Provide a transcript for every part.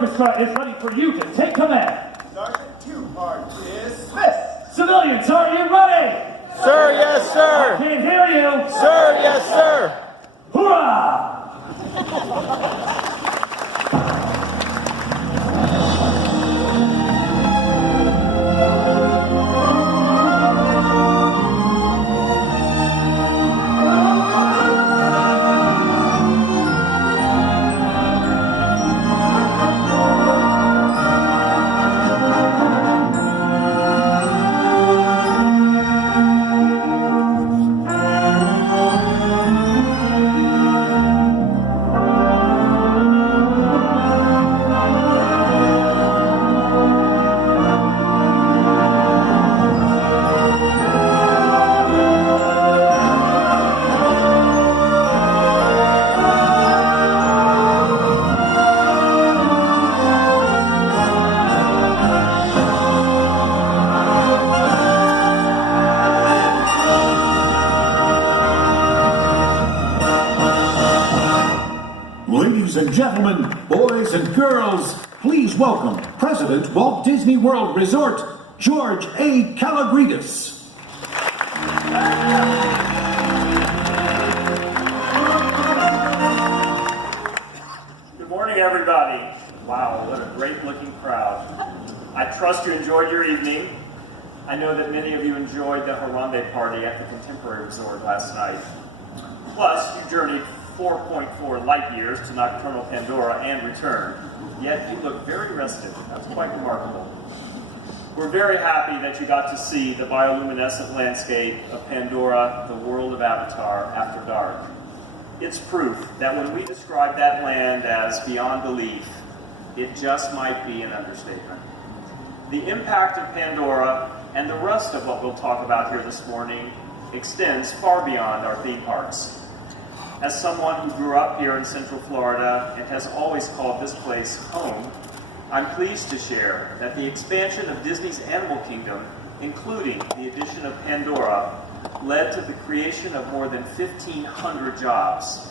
orchestra is ready for you to take command. Sergeant 2 are dismissed. Civilians, are you ready? Sir, yes, sir. I can't hear you. Sir, yes, sir. Hoorah! Ladies and gentlemen, boys and girls, please welcome President Walt Disney World Resort, George A. Kalogridis. Good morning, everybody. Wow, what a great-looking crowd. I trust you enjoyed your evening. I know that many of you enjoyed the Harambe party at the Contemporary Resort last night. Plus, you journeyed 4.4 light years to nocturnal Pandora and returned. Yet you look very rested. That's quite remarkable. We're very happy that you got to see the bioluminescent landscape of Pandora, the world of Avatar, after dark. It's proof that when we describe that land as beyond belief, it just might be an understatement. The impact of Pandora and the rest of what we'll talk about here this morning extends far beyond our theme parks. As someone who grew up here in Central Florida and has always called this place home, I'm pleased to share that the expansion of Disney's Animal Kingdom, including the addition of Pandora, led to the creation of more than 1,500 jobs.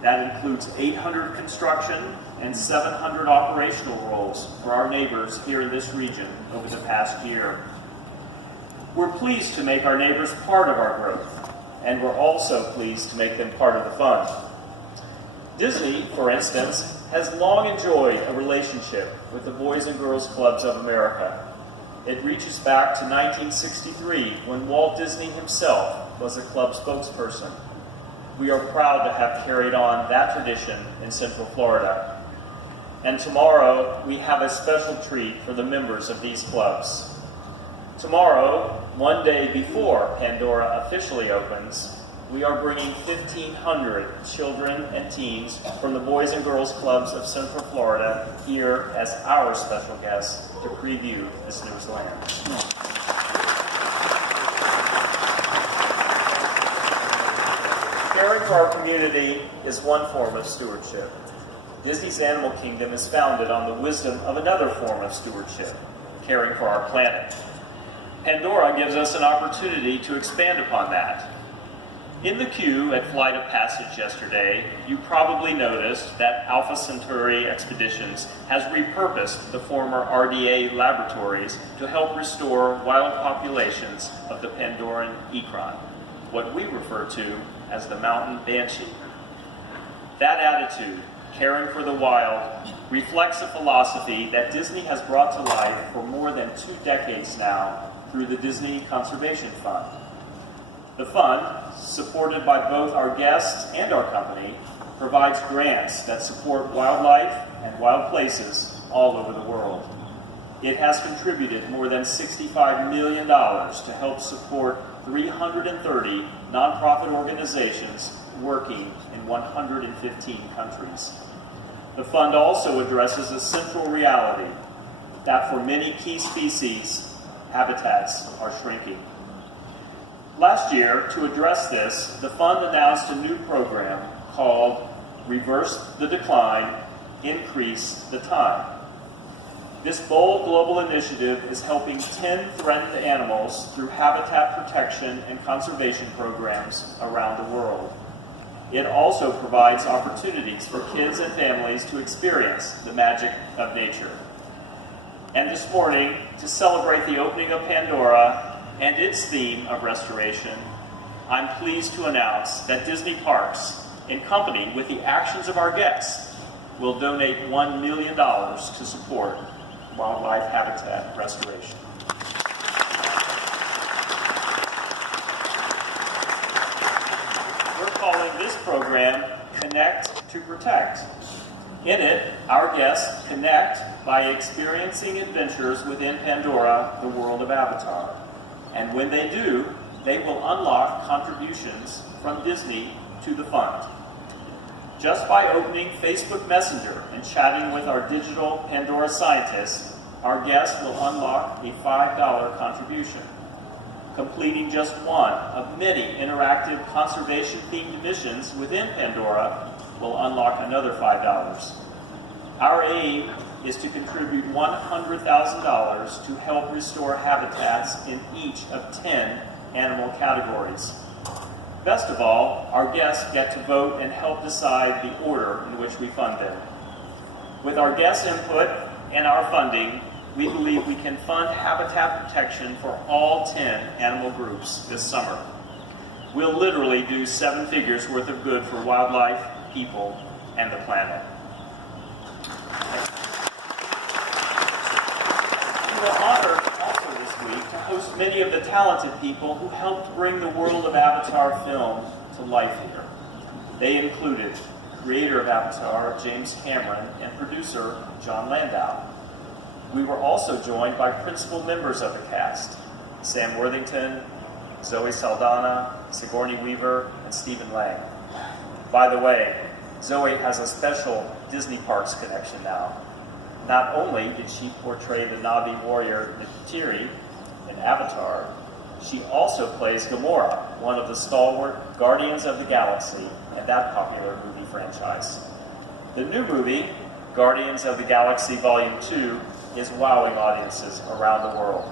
That includes 800 construction and 700 operational roles for our neighbors here in this region over the past year. We're pleased to make our neighbors part of our growth, and we're also pleased to make them part of the fun. Disney, for instance, has long enjoyed a relationship with the Boys and Girls Clubs of America. It reaches back to 1963 when Walt Disney himself was a club spokesperson. We are proud to have carried on that tradition in Central Florida. And tomorrow, we have a special treat for the members of these clubs. Tomorrow, one day before Pandora officially opens, we are bringing 1,500 children and teens from the Boys and Girls Clubs of Central Florida here as our special guests to preview this newest land. Caring for our community is one form of stewardship. Disney's Animal Kingdom is founded on the wisdom of another form of stewardship, caring for our planet. Pandora gives us an opportunity to expand upon that. In the queue at Flight of Passage yesterday, you probably noticed that Alpha Centauri Expeditions has repurposed the former RDA laboratories to help restore wild populations of the Pandoran ikran, what we refer to as the mountain banshee. That attitude, caring for the wild, reflects a philosophy that Disney has brought to life for more than 2 decades now through the Disney Conservation Fund. The fund, supported by both our guests and our company, provides grants that support wildlife and wild places all over the world. It has contributed more than $65 million to help support 330 nonprofit organizations working in 115 countries. The fund also addresses a central reality that for many key species, habitats are shrinking. Last year, to address this, the fund announced a new program called Reverse the Decline, Increase the Time. This bold global initiative is helping 10 threatened animals through habitat protection and conservation programs around the world. it also provides opportunities for kids and families to experience the magic of nature. And this morning, to celebrate the opening of Pandora and its theme of restoration, I'm pleased to announce that Disney Parks, in company with the actions of our guests, will donate $1 million to support wildlife habitat restoration. We're calling this program Connect to Protect. In it, our guests connect by experiencing adventures within Pandora, the world of Avatar. And when they do, they will unlock contributions from Disney to the fund. Just by opening Facebook Messenger and chatting with our digital Pandora scientists, our guests will unlock a $5 contribution. Completing just one of many interactive conservation-themed missions within Pandora will unlock another $5. Our aim is to contribute $100,000 to help restore habitats in each of 10 animal categories. Best of all, our guests get to vote and help decide the order in which we fund them. With our guests' input and our funding, we believe we can fund habitat protection for all 10 animal groups this summer. We'll literally do 7 figures worth of good for wildlife, people, and the planet. We were honored also this week to host many of the talented people who helped bring the world of Avatar film to life here. They included creator of Avatar, James Cameron, and producer, John Landau. We were also joined by principal members of the cast, Sam Worthington, Zoe Saldana, Sigourney Weaver, and Stephen Lang. By the way, Zoe has a special Disney Parks connection now. Not only did she portray the Na'vi warrior Neytiri in Avatar, she also plays Gamora, one of the stalwart Guardians of the Galaxy in that popular movie franchise. The new movie, Guardians of the Galaxy Volume 2, is wowing audiences around the world.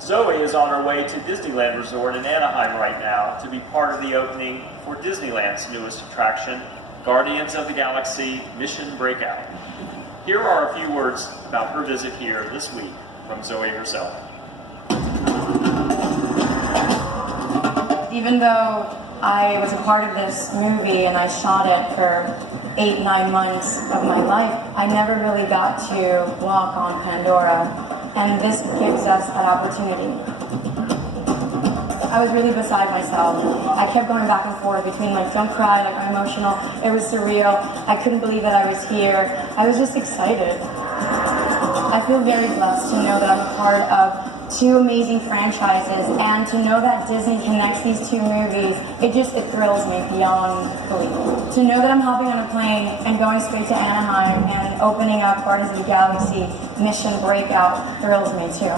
Zoe is on her way to Disneyland Resort in Anaheim right now to be part of the opening for Disneyland's newest attraction, Guardians of the Galaxy Mission Breakout. Here are a few words about her visit here this week from Zoe herself. Even though I was a part of this movie and I shot it for 8-9 months of my life, I never really got to walk on Pandora, and this gives us that opportunity. I was really beside myself. I kept going back and forth between like, don't cry, like I'm emotional. It was surreal. I couldn't believe that I was here. I was just excited. I feel very blessed to know that I'm a part of 2 amazing franchises, and to know that Disney connects these 2 movies, it thrills me beyond belief. To know that I'm hopping on a plane and going straight to Anaheim and opening up Guardians of the Galaxy Mission Breakout thrills me too.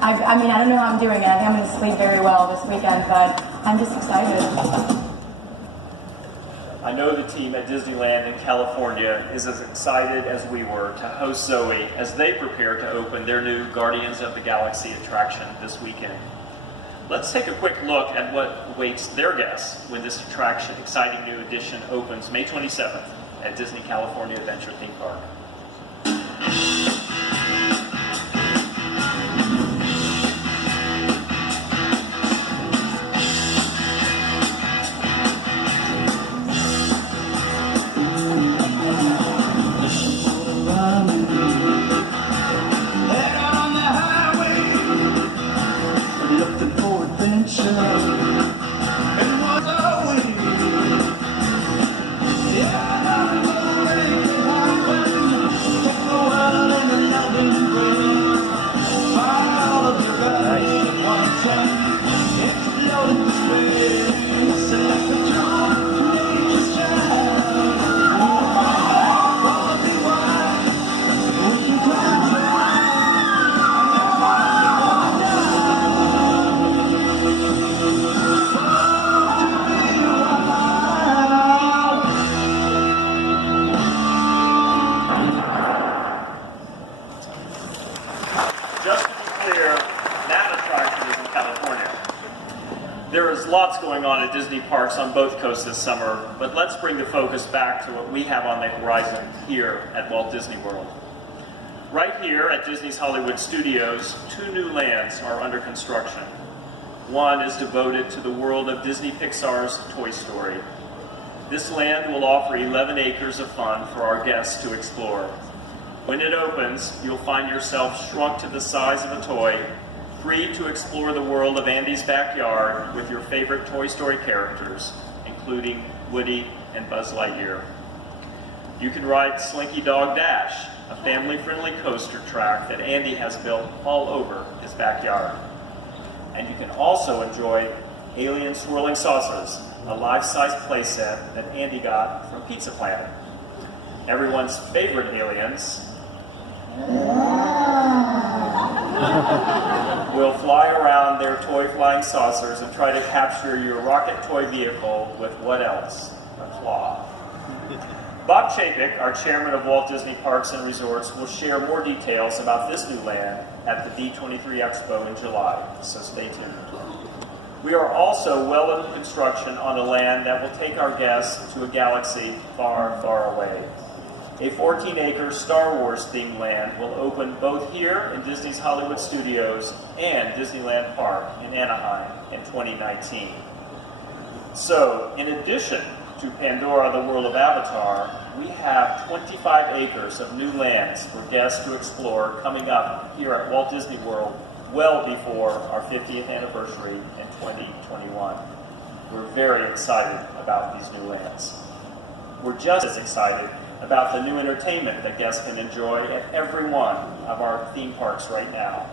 I mean, I don't know how I'm doing it. I think I'm going to sleep very well this weekend, but I'm just excited. I know the team at Disneyland in California is as excited as we were to host Zoe as they prepare to open their new Guardians of the Galaxy attraction this weekend. Let's take a quick look at what awaits their guests when this exciting new addition opens May 27th at Disney California Adventure Theme Park. Yeah. There's lots going on at Disney parks on both coasts this summer, but let's bring the focus back to what we have on the horizon here at Walt Disney World. Right here at Disney's Hollywood Studios, 2 new lands are under construction. One is devoted to the world of Disney Pixar's Toy Story. This land will offer 11 acres of fun for our guests to explore. When it opens, you'll find yourself shrunk to the size of a toy, free to explore the world of Andy's backyard with your favorite Toy Story characters, including Woody and Buzz Lightyear. You can ride Slinky Dog Dash, a family-friendly coaster track that Andy has built all over his backyard. And you can also enjoy Alien Swirling Saucers, a life-size playset that Andy got from Pizza Planet. Everyone's favorite aliens will fly around their toy flying saucers and try to capture your rocket toy vehicle with what else? A claw. Bob Chapek, our chairman of Walt Disney Parks and Resorts, will share more details about this new land at the D23 Expo in July, so stay tuned. We are also well into construction on a land that will take our guests to a galaxy far, far away. A 14-acre Star Wars-themed land will open both here in Disney's Hollywood Studios and Disneyland Park in Anaheim in 2019. So, in addition to Pandora, the World of Avatar, we have 25 acres of new lands for guests to explore coming up here at Walt Disney World well before our 50th anniversary in 2021. We're very excited about these new lands. We're just as excited about the new entertainment that guests can enjoy at every one of our theme parks right now.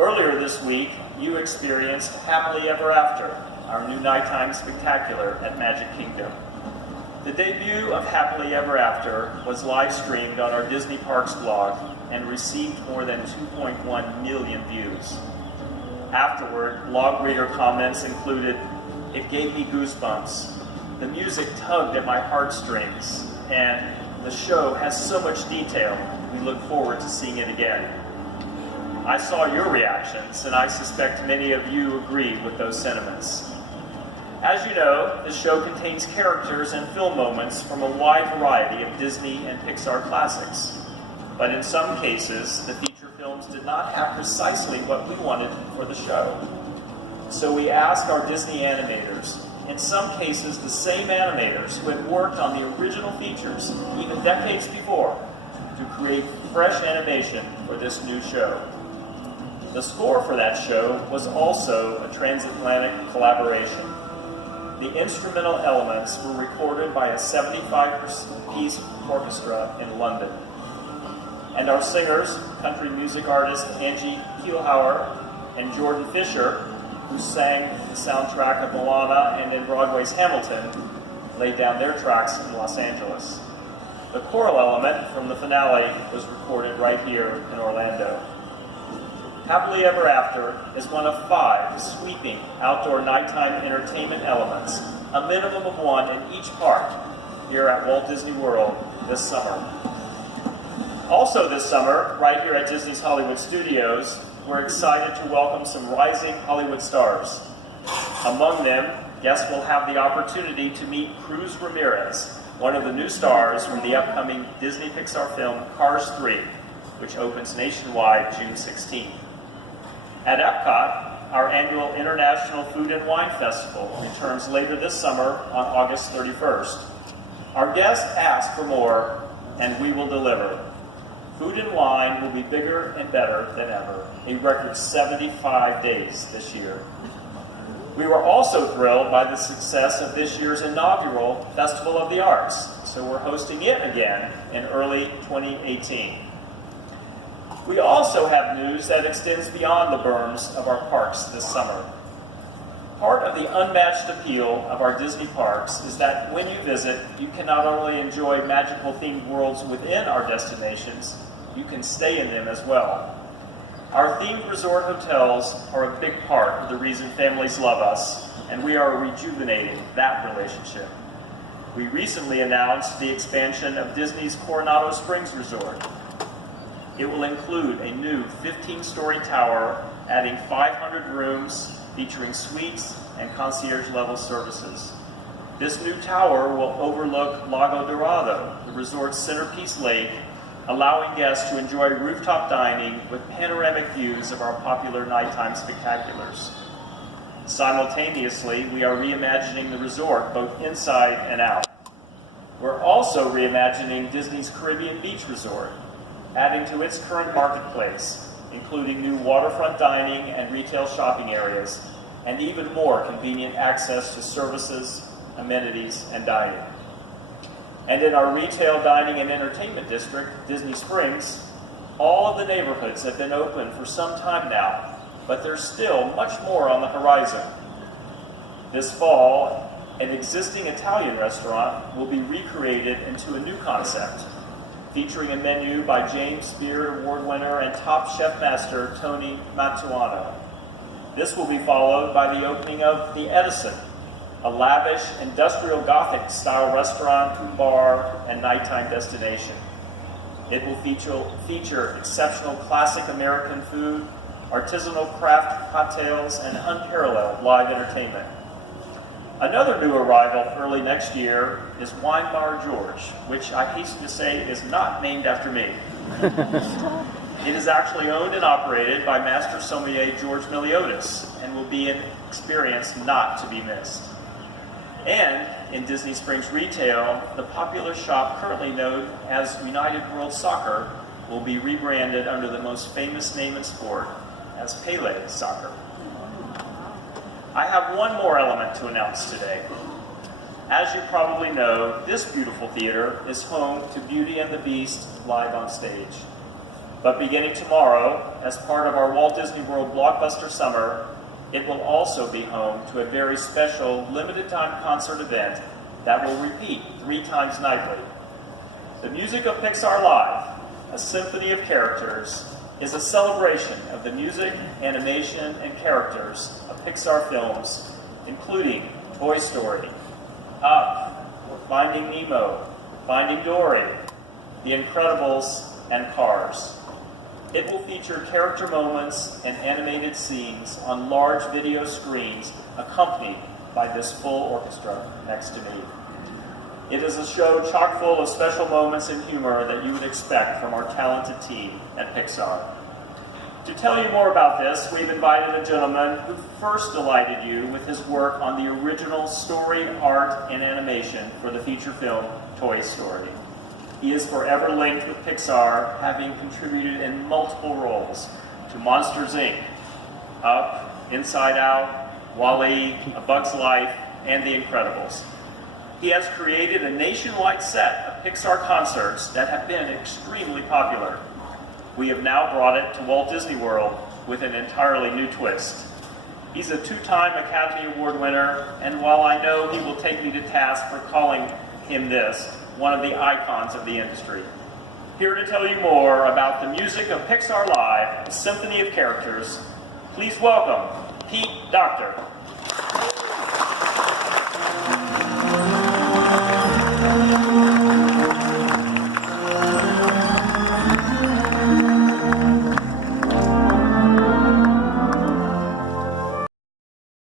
Earlier this week, you experienced Happily Ever After, our new nighttime spectacular at Magic Kingdom. The debut of Happily Ever After was live streamed on our Disney Parks blog and received more than 2.1 million views. Afterward, blog reader comments included, "It gave me goosebumps. The music tugged at my heartstrings, and the show has so much detail. We look forward to seeing it again." I saw your reactions, and I suspect many of you agree with those sentiments. As you know, the show contains characters and film moments from a wide variety of Disney and Pixar classics. But in some cases, the feature films did not have precisely what we wanted for the show. So we asked our Disney animators, in some cases the same animators who had worked on the original features even decades before, to create fresh animation for this new show. The score for that show was also a transatlantic collaboration. The instrumental elements were recorded by a 75-piece orchestra in London. And our singers, country music artist Angie Kielhauer and Jordan Fisher, who sang the soundtrack of Moana and in Broadway's Hamilton, laid down their tracks in Los Angeles. The choral element from the finale was recorded right here in Orlando. Happily Ever After is one of 5 sweeping outdoor nighttime entertainment elements, a minimum of 1 in each park here at Walt Disney World this summer. Also this summer, right here at Disney's Hollywood Studios, we're excited to welcome some rising Hollywood stars. Among them, guests will have the opportunity to meet Cruz Ramirez, one of the new stars from the upcoming Disney Pixar film Cars 3, which opens nationwide June 16th. At Epcot, our annual International Food and Wine Festival returns later this summer on August 31st. Our guests ask for more, and we will deliver. Food and wine will be bigger and better than ever, a record 75 days this year. We were also thrilled by the success of this year's inaugural Festival of the Arts, so we're hosting it again in early 2018. We also have news that extends beyond the berms of our parks this summer. Part of the unmatched appeal of our Disney parks is that when you visit, you can not only enjoy magical themed worlds within our destinations, you can stay in them as well. Our themed resort hotels are a big part of the reason families love us, and we are rejuvenating that relationship. We recently announced the expansion of Disney's Coronado Springs Resort. It will include a new 15-story tower, adding 500 rooms featuring suites and concierge-level services. This new tower will overlook Lago Dorado, the resort's centerpiece lake, allowing guests to enjoy rooftop dining with panoramic views of our popular nighttime spectaculars. Simultaneously, we are reimagining the resort both inside and out. We're also reimagining Disney's Caribbean Beach Resort, adding to its current marketplace, including new waterfront dining and retail shopping areas, and even more convenient access to services, amenities, and dining. And in our retail, dining, and entertainment district, Disney Springs, all of the neighborhoods have been open for some time now, but there's still much more on the horizon. This fall, an existing Italian restaurant will be recreated into a new concept, featuring a menu by James Beard Award winner and top chef master Tony Mantuano. This will be followed by the opening of the Edison, a lavish industrial Gothic style restaurant, bar, and nighttime destination. It will feature exceptional classic American food, artisanal craft cocktails, and unparalleled live entertainment. Another new arrival early next year is Wine Bar George, which I hasten to say is not named after me. It is actually owned and operated by Master Sommelier George Miliotis and will be an experience not to be missed. And in Disney Springs retail, the popular shop currently known as United World Soccer will be rebranded under the most famous name in sport as Pele Soccer. I have one more element to announce today. As you probably know, this beautiful theater is home to Beauty and the Beast live on stage. But beginning tomorrow, as part of our Walt Disney World Blockbuster Summer, it will also be home to a very special limited-time concert event that will repeat 3 times nightly. The Music of Pixar Live, a symphony of characters, is a celebration of the music, animation, and characters of Pixar films, including Toy Story, Up, Finding Nemo, Finding Dory, The Incredibles, and Cars. It will feature character moments and animated scenes on large video screens accompanied by this full orchestra next to me. It is a show chock full of special moments and humor that you would expect from our talented team at Pixar. To tell you more about this, we've invited a gentleman who first delighted you with his work on the original story, art, and animation for the feature film Toy Story. He is forever linked with Pixar, having contributed in multiple roles to Monsters, Inc., Up, Inside Out, WALL-E, A Bug's Life, and The Incredibles. He has created a nationwide set of Pixar concerts that have been extremely popular. We have now brought it to Walt Disney World with an entirely new twist. He's a 2-time Academy Award winner, and while I know he will take me to task for calling him this, one of the icons of the industry. Here to tell you more about the music of Pixar Live, a symphony of characters, please welcome Pete Docter.